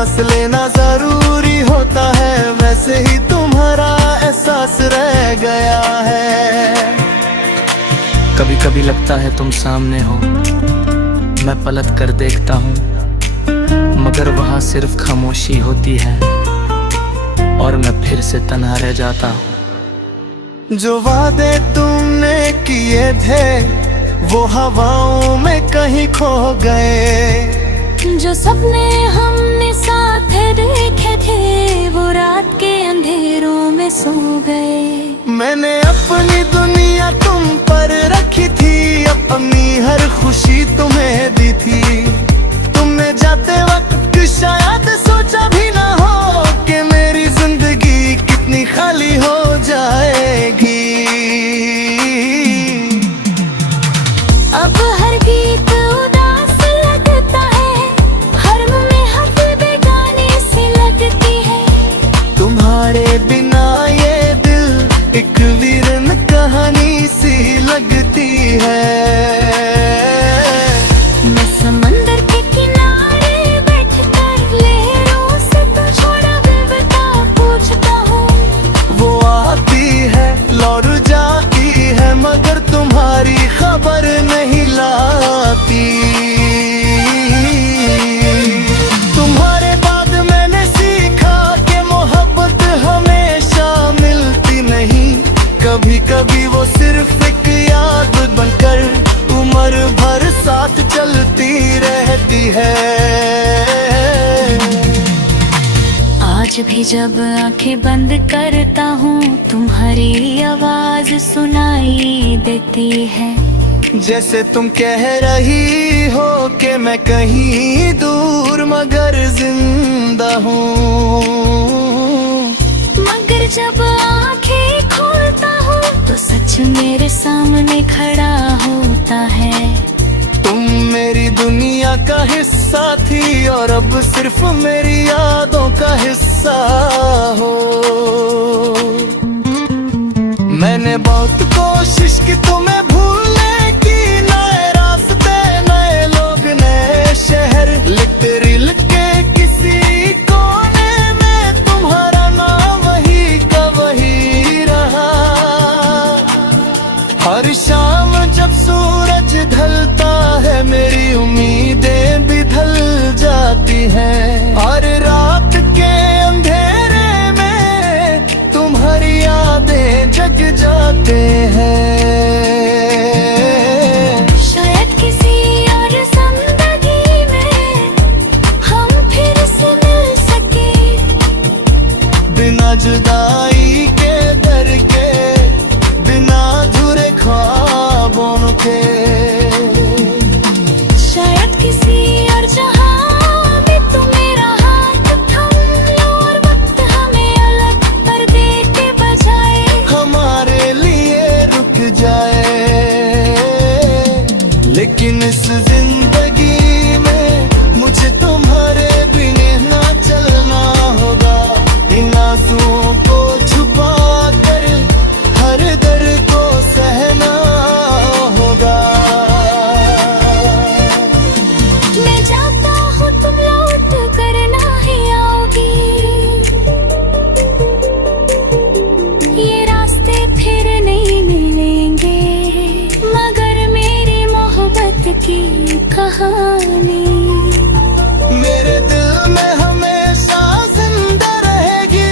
सांस लेना जरूरी होता है, वैसे ही तुम्हारा एहसास रह गया है। कभी कभी लगता है तुम सामने हो, मैं पलट कर देखता हूँ, मगर वहाँ सिर्फ खामोशी होती है और मैं फिर से तन्हा रह जाता हूँ। जो वादे तुमने किए थे वो हवाओं में कहीं खो गए, जो सपने हमने साथ देखे थे वो रात के अंधेरों में सो गए। मैंने अपनी दुनिया तुम पर रखी थी, अपनी हर खुशी तुम्हें दी थी। तुमने जाते वक्त शायद सोचा भी ना हो कि मेरी जिंदगी कितनी खाली हो जाएगी। अब हर गीत उदास लगता है, हर में हर बेगानी सी लगती है। तुम्हारे बिना ये दिल एक वीरन कहानी सी लगती है। मैं समंदर के किनारे बैठकर लहरों से तो छोड़ा विवता पूछता हूँ। वो आती है लौट जाती है, मगर तुम्हारी खबर नहीं लाती। तुम्हारे बाद मैंने सीखा कि मोहब्बत हमेशा मिलती नहीं, कभी कभी वो सिर्फ एक याद बनकर उम्र भर साथ चलती रहती है। आज भी जब आंखें बंद करता हूँ तुम्हारी आवाज सुनाई देती है। जैसे तुम कह रही हो कि मैं कहीं दूर मगर जिंदा हूँ। मगर जब आंखें खोलता हूँ तो सच मेरे सामने खड़ा होता है। तुम मेरी दुनिया का हिस्सा थी और अब सिर्फ मेरी यादों का हिस्सा हो। मैंने बहुत कोशिश की तुम्हें भूलने की, नए रास्ते नए लोग नए शहर, लिखते रिल के किसी कोने में तुम्हारा नाम वही का वही रहा। हर शाम जब सूरज ढलता है मेरी उम्मीदें भी ढल जाती हैं। हर रात के अंधेरे में तुम्हारी यादें जग जाते हैं। शायद किसी और जिंदगी में हम फिर से मिल सके, बिना जुदाई के डर के, बिना अधूरे ख्वाबों के। शायद किसी और जहां में तुम मेरा हाथ थाम लो और वक्त हमें अलग पर्दे के बजाय हमारे लिए रुक जाए। लेकिन इस जिंदगी में मुझे तुम्हारे बिना ना चलना होगा। इन आंसुओं को छुपा कर हर दर्द को सहना होगा। मैं जाता हूँ तुम लौट कर नहीं आओगी, ये रास्ते फिर नहीं मिलेंगे। मगर मेरी मोहब्बत की कहानी मेरे दिल में हमेशा जिंदा रहेगी।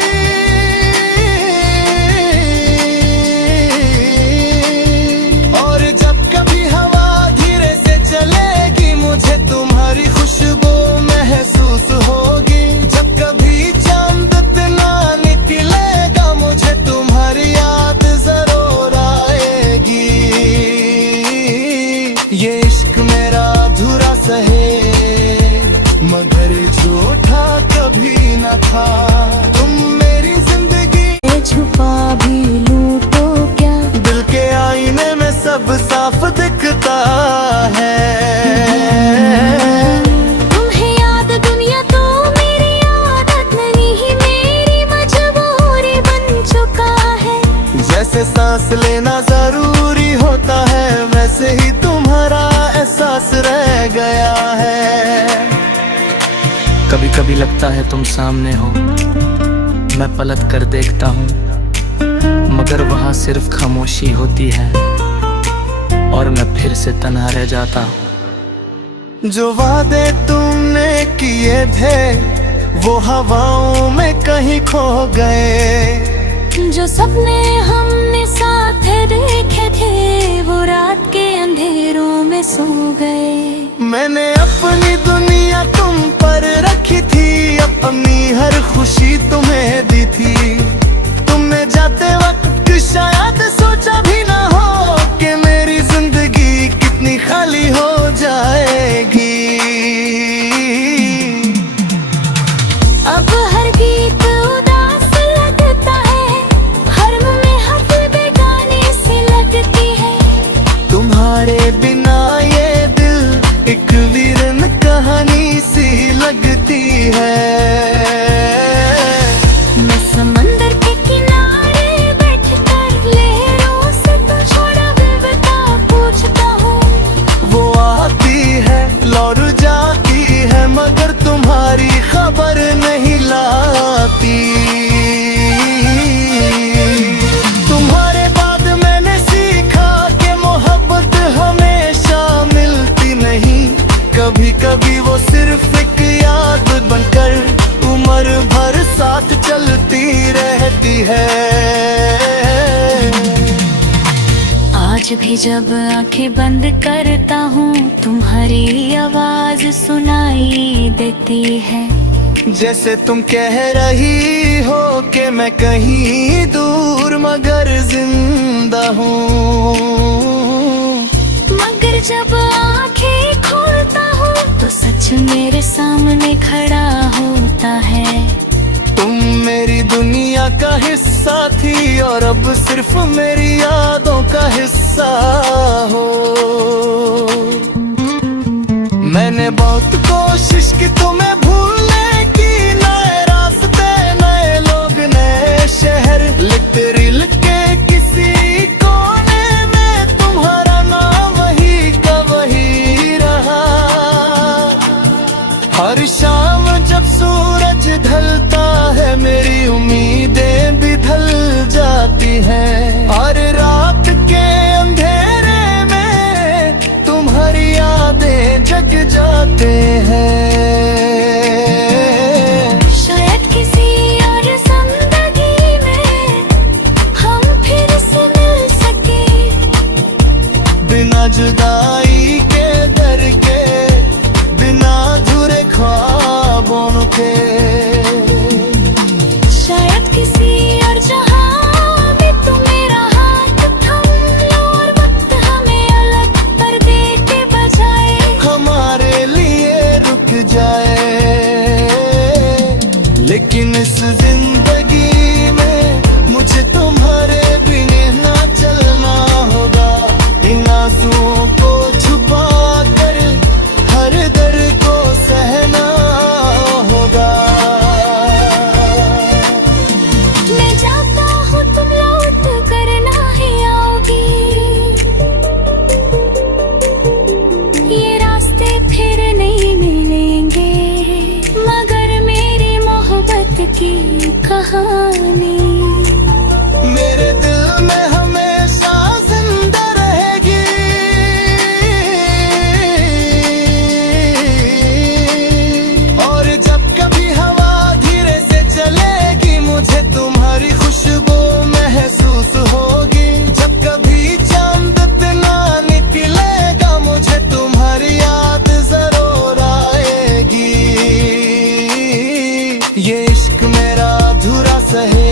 और जब कभी हवा धीरे से चलेगी मुझे तुम्हारी खुशबू महसूस होगी। जब कभी चांद ना निकलेगा मुझे तुम्हारी याद जरूर आएगी। ये इश्क मेरा अधूरा सहे मगर झूठा कभी न था। तुम मेरी जिंदगी छुपा भी लूं तो क्या, दिल के आईने में सब साफ दिखता है। तुम्हें याद दुनिया तो मेरी आदत नहीं, मेरी मजबूरी बन चुका है। जैसे सांस लेना जरूरी होता है, वैसे ही तुम्हारा एहसास रह गया है। कभी कभी लगता है तुम सामने हो, मैं पलट कर देखता हूँ, मगर वहाँ सिर्फ खामोशी होती है और मैं फिर से तन्हा रह जाता हूँ। जो वादे तुमने किए थे वो हवाओं में कहीं खो गए, जो सपने हमने साथ देखे थे वो रात के अंधेरों में सो गए। मैंने अपनी दुनिया तुम पर रखी थी, अपनी हर खुशी तुम्हें दी थी। तुमने जाते वक्त शायद सोचा भी ना हो कि मेरी जिंदगी कितनी खाली हो जाएगी। अब हर गीत उदास लगता है, हर में हद बेगानी सी लगती है। तुम्हारे बिना ये दिल एक वीरन कहानी सी लगती है। मैं समंदर के किनारे बैठकर लहरों से थोड़ा विवता पूछता हूँ। वो आती है लौट जाती है मगर तुम्हारी खबर नहीं लाती। तुम्हारे बाद मैंने सीखा कि मोहब्बत हमेशा मिलती नहीं, कभी कभी वो सिर्फ एक याद बनकर उम्र भर साथ चलती रहती है। आज भी जब आंखें बंद करता हूँ तुम्हारी आवाज सुनाई देती है। जैसे तुम कह रही हो कि मैं कहीं दूर मगर जिंदा हूँ। मगर जब आंखें खोलता हूँ तो सच मेरे सामने खड़ा होता है। तुम मेरी दुनिया का हिस्सा थी और अब सिर्फ मेरी यादों का हिस्सा हो। मैंने बहुत कोशिश की तुम्हें भूलने की, नए रास्ते नए लोग नए शहर, लिखते रिल के किसी कोने में तुम्हारा नाम वही का वही रहा। हर शाम जब सूरज ढलता है मेरी उम्मीदें भी ढल जाती हैं, और रात के अंधेरे में तुम्हारी यादें जग जाते हैं। शायद किसी और जिंदगी में हम फिर से मिल सके, बिना जुदाई के डर के, बिना अधूरे ख्वाबों के। शायद किसी और जहां में तू मेरा हाथ थाम लो और वक्त हमें अलग पर्दे के बजाय हमारे लिए रुक जाए। लेकिन इस जिंदगी में मुझे तुम्हारे बिना ना चलना होगा। इन आंसुओं को छुपा कर हर दर्द को सहना होगा। मैं जाता हूँ तुम लौट कर ना ही आओगी, ये रास्ते फिर नहीं मिलेंगे, मगर मेरी मोहब्बत की कहानी मेरे दिल में हमेशा जिंदा रहेगी। और जब कभी हवा धीरे से चलेगी मुझे तुम्हारी खुशबू महसूस होगी। जब कभी चांद इतना निकलेगा मुझे तुम्हारी याद जरूर आएगी। ये इश्क मेरा अधूरा सहे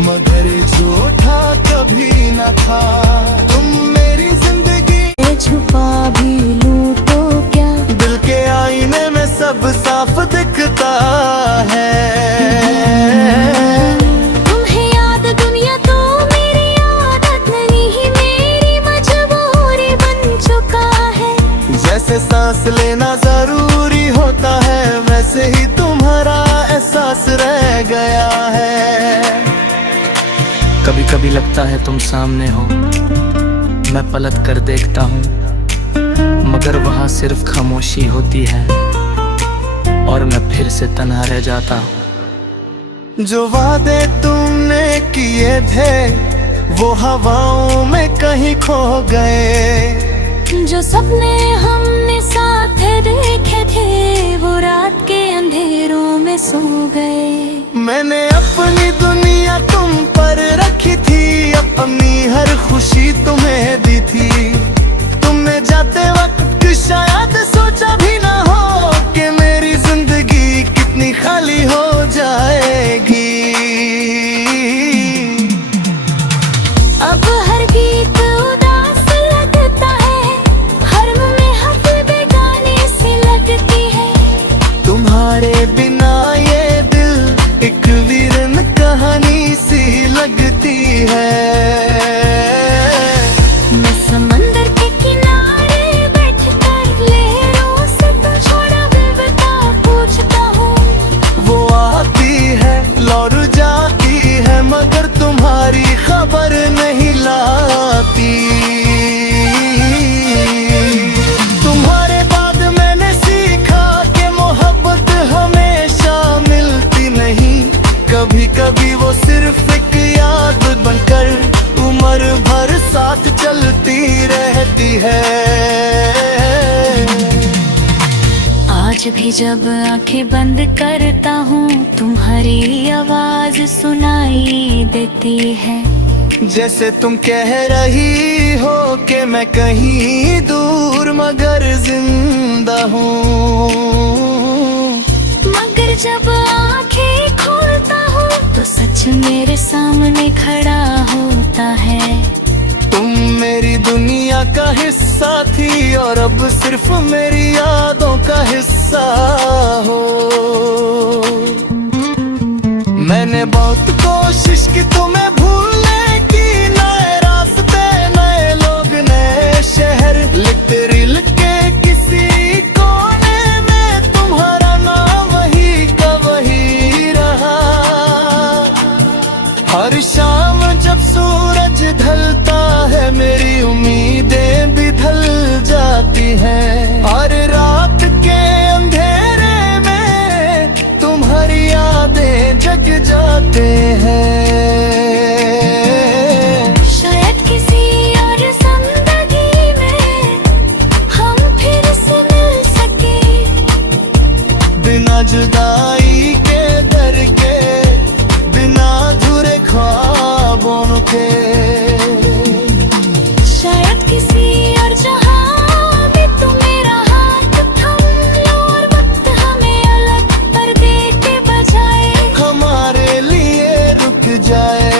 मगर झूठा कभी न था। तुम मेरी जिंदगी छुपा भी लूं तो क्या, दिल के आईने में सब साफ दिखता है। तुम्हें याद दुनिया तो मेरी आदत नहीं, मेरी मजबूरी बन चुका है। जैसे सांस लेना जरूरी होता है वैसे ही तुम्हारा एहसास रह गया है। कभी कभी लगता है तुम सामने हो, मैं पलट कर देखता हूँ, मगर वहाँ सिर्फ खामोशी होती है और मैं फिर से तन्हा रह जाता हूँ। जो वादे तुमने किए थे वो हवाओं में कहीं खो गए। जो सपने हमने साथ देखे थे वो रात के अंधेरों में सो गए। मैंने अपनी दुनिया तुम पर रखी थी, अपनी हर खुशी तुम्हें दी थी। तुमने जाते वक्त शायद सोचा भी ना हो कि मेरी जिंदगी कितनी खाली हो जाएगी। अब हर गीत उदास लगता है, हर महक बेगानी सी लगती है। तुम्हारे बिना ये दिल एक वीरन कहानी सी लगती है। मैं समंदर के किनारे बैठकर लहरों से छोड़ा विवता पूछता हूँ। वो आती है लौट जाती है मगर तुम्हारी खबर नहीं लाती। तुम्हारे बाद मैंने सीखा कि मोहब्बत हमेशा मिलती नहीं, कभी कभी वो सिर्फ एक याद बनकर उम्र भर साथ चलती रहती है। आज भी जब आंखें बंद करता हूँ तुम्हारी आवाज सुनाई देती है। जैसे तुम कह रही हो कि मैं कहीं दूर मगर जिंदा हूँ। मगर जब आंखें खोलता हूँ तो सच मेरे सामने खड़ा होता है। तुम मेरी दुनिया का हिस्सा थी और अब सिर्फ मेरी यादों का हिस्सा हो। मैंने बहुत कोशिश की तुम्हें भूलने की, नए रास्ते नए लोग नए शहर, लिखते रिल के किसी कोने में तुम्हारा नाम वही का वही रहा। हर शाम जब सूरज ढलता है मेरी उम्मीदें भी ढल जाती हैं। हर रात के अंधेरे में तुम्हारी यादें जग जाते हैं। शायद किसी और जिंदगी में हम फिर से मिल सके, बिना जुदाई के डर के, बिना अधूरे ख्वाबों के। शायद किसी और जहां में तू मेरा हाथ थाम लो और वक्त हमें अलग पर्दे के बजाय हमारे लिए रुक जाए।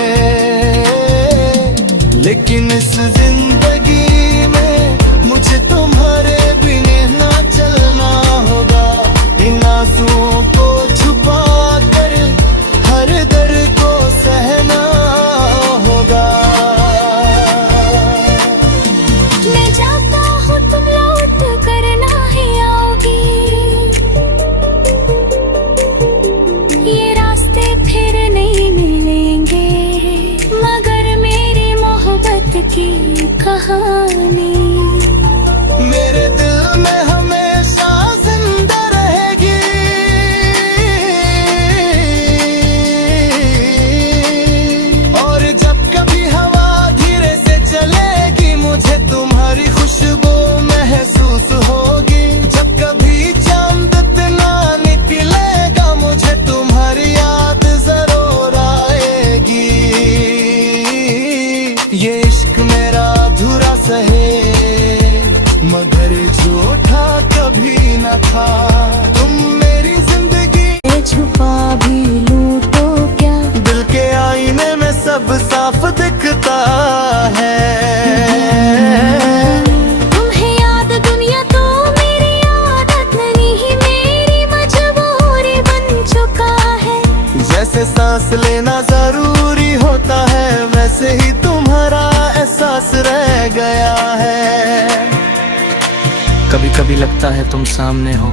लेकिन इस जिंदगी में मुझे तुम्हारे बिना ना चलना होगा। इन आंसुओं को छुपा कर हर दर्द को सहना होगा। मैं जाता हूँ तुम लौट कर ना ही आओगी। ये रास्ते फिर नहीं मिलेंगे मगर मेरी मोहब्बत की कहानी मेरे दिल में हमेशा जिंदा रहेगी। और जब कभी हवा धीरे से चलेगी मुझे तुम्हारी खुशबू महसूस होगी। जब कभी चांद ना निकलेगा मुझे तुम्हारी याद जरूर आएगी। ये इश्क मेरा अधूरा सहे मगर झूठा कभी न था। तुम मेरी जिंदगी छुपा भी लूं तो क्या, दिल के आईने में सब साफ दिखता है। तुम्हें याद दुनिया तो मेरी आदत नहीं, मेरी मजबूरी बन चुका है। जैसे सांस लेना जरूरी होता है वैसे ही तुम्हारा एहसास रह गया है। कभी कभी लगता है तुम सामने हो,